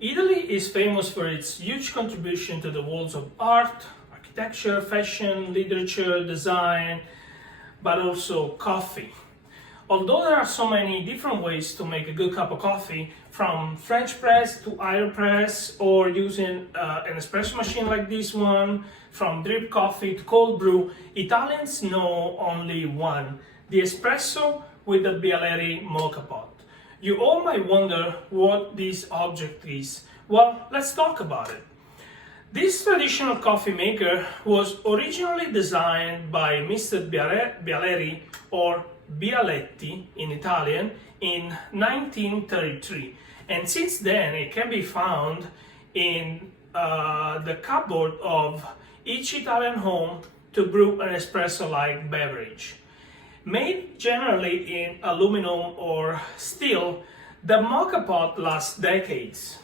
Italy is famous for its huge contribution to the worlds of art, architecture, fashion, literature, design, but also coffee. Although there are so many different ways to make a good cup of coffee, from French press to AeroPress, or using an espresso machine like this one, from drip coffee to cold brew, Italians know only one, the espresso with the Bialetti Moka pot. You all might wonder what this object is. Well, let's talk about it. This traditional coffee maker was originally designed by Mr. Bialetti, or Bialetti in Italian, in 1933, and since then it can be found in the cupboard of each Italian home to brew an espresso-like beverage. Made generally in aluminum or steel, the moka pot lasts decades.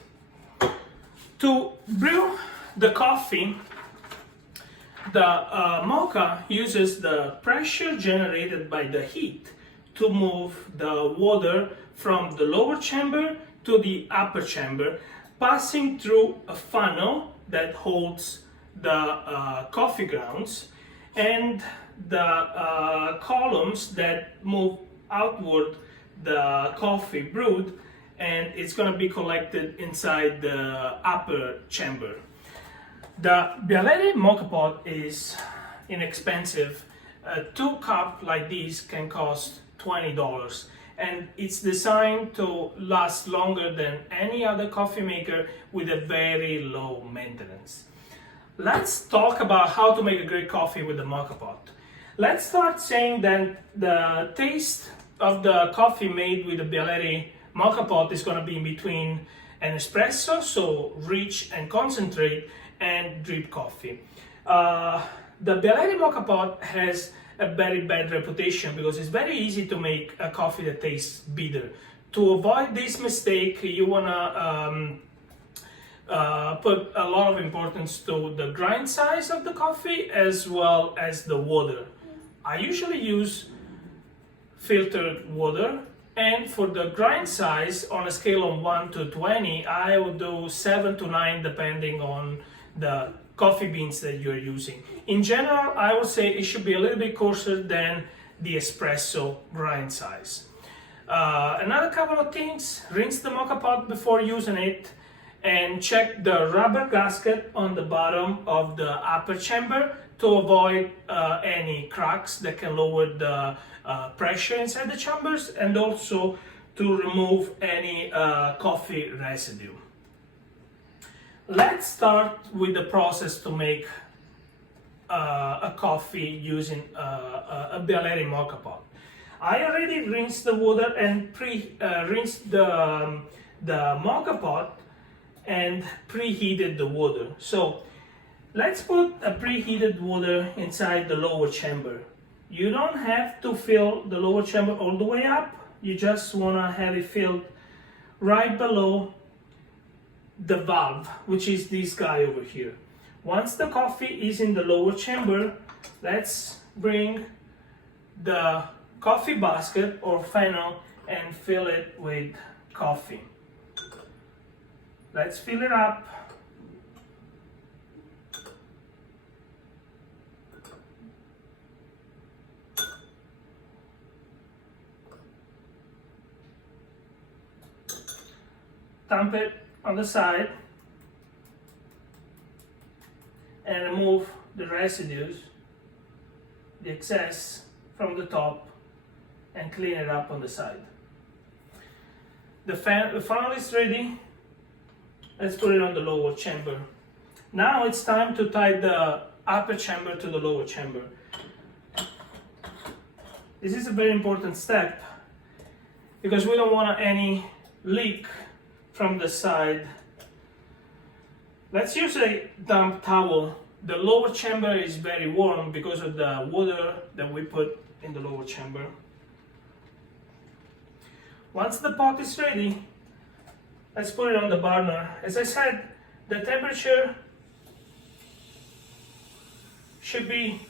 To brew the coffee, the moka uses the pressure generated by the heat to move the water from the lower chamber to the upper chamber, passing through a funnel that holds the coffee grounds and the columns that move outward the coffee brewed, and it's going to be collected inside the upper chamber. The Bialetti Moka pot is inexpensive. A 2-cup like this can cost $20, and it's designed to last longer than any other coffee maker with a very low maintenance. Let's talk about how to make a great coffee with the Moka pot. Let's start saying that the taste of the coffee made with the Bialetti Moka pot is going to be in between an espresso, so rich and concentrate, and drip coffee. The Bialetti Moka pot has a very bad reputation because it's very easy to make a coffee that tastes bitter. To avoid this mistake, you wanna put a lot of importance to the grind size of the coffee as well as the water. I usually use filtered water, and for the grind size, on a scale of 1 to 20, I would do 7 to 9 depending on the coffee beans that you're using. In general, I would say it should be a little bit coarser than the espresso grind size. Another couple of things: rinse the moka pot before using it, and check the rubber gasket on the bottom of the upper chamber to avoid any cracks that can lower the pressure inside the chambers, and also to remove any coffee residue. Let's start with the process to make a coffee using a Bialetti Moka pot. I already rinsed the water and rinsed the moka pot and preheated the water. So let's put a preheated water inside the lower chamber. You don't have to fill the lower chamber all the way up. You just want to have it filled right below the valve, which is this guy over here. Once the coffee is in the lower chamber, let's bring the coffee basket or funnel and fill it with coffee. Let's fill it up. Dump it on the side and remove the residues, the excess from the top, and clean it up on the side. The funnel is ready. Let's put it on the lower chamber. Now it's time to tie the upper chamber to the lower chamber. This is a very important step because we don't want any leak from the side. Let's use a damp towel. The lower chamber is very warm because of the water that we put in the lower chamber. Once the pot is ready, let's put it on the burner. As I said, the temperature should be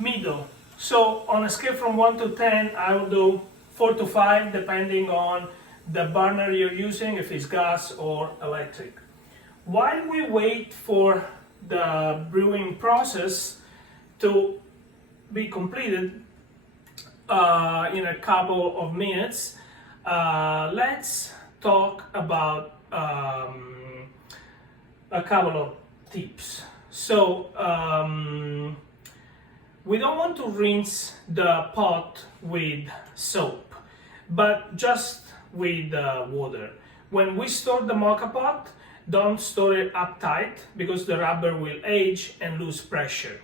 middle. So on a scale from 1 to 10, I will do 4 to 5 depending on the burner you're using, if it's gas or electric. While we wait for the brewing process to be completed in a couple of minutes, let's talk about a couple of tips. So we don't want to rinse the pot with soap, but just with water. When we store the mocha pot, don't store it up tight because the rubber will age and lose pressure.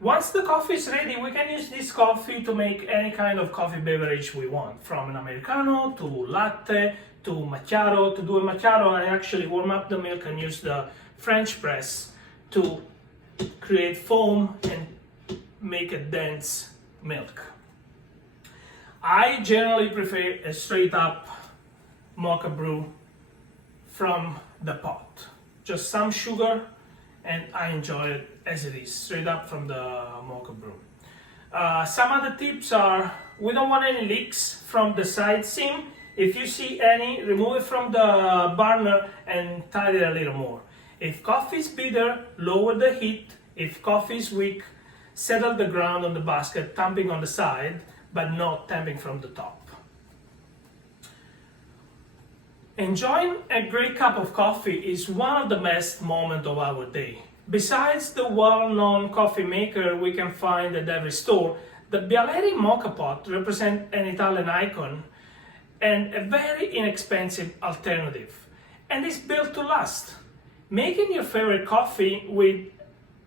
Once the coffee is ready, we can use this coffee to make any kind of coffee beverage we want, from an Americano to latte to macchiato. To do a macchiato, I actually warm up the milk and use the French press to create foam and make a dense milk. I generally prefer a straight up mocha brew from the pot. Just some sugar, and I enjoy it as it is, straight up from the mocha brew. Some other tips are, we don't want any leaks from the side seam. If you see any, remove it from the burner and tidy it a little more. If coffee is bitter, lower the heat. If coffee is weak, settle the ground on the basket, tamping on the side, but not tamping from the top. Enjoying a great cup of coffee is one of the best moments of our day. Besides the well-known coffee maker we can find at every store, the Bialetti Moka pot represents an Italian icon and a very inexpensive alternative, and is built to last. Making your favorite coffee with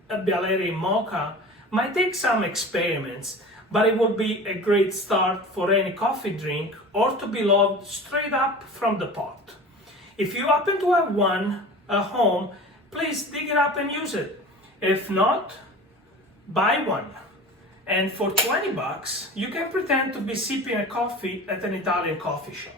a Bialetti Moka might take some experiments, but it would be a great start for any coffee drink or to be loved straight up from the pot. If you happen to have one at home, please dig it up and use it. If not, buy one. And for $20, you can pretend to be sipping a coffee at an Italian coffee shop.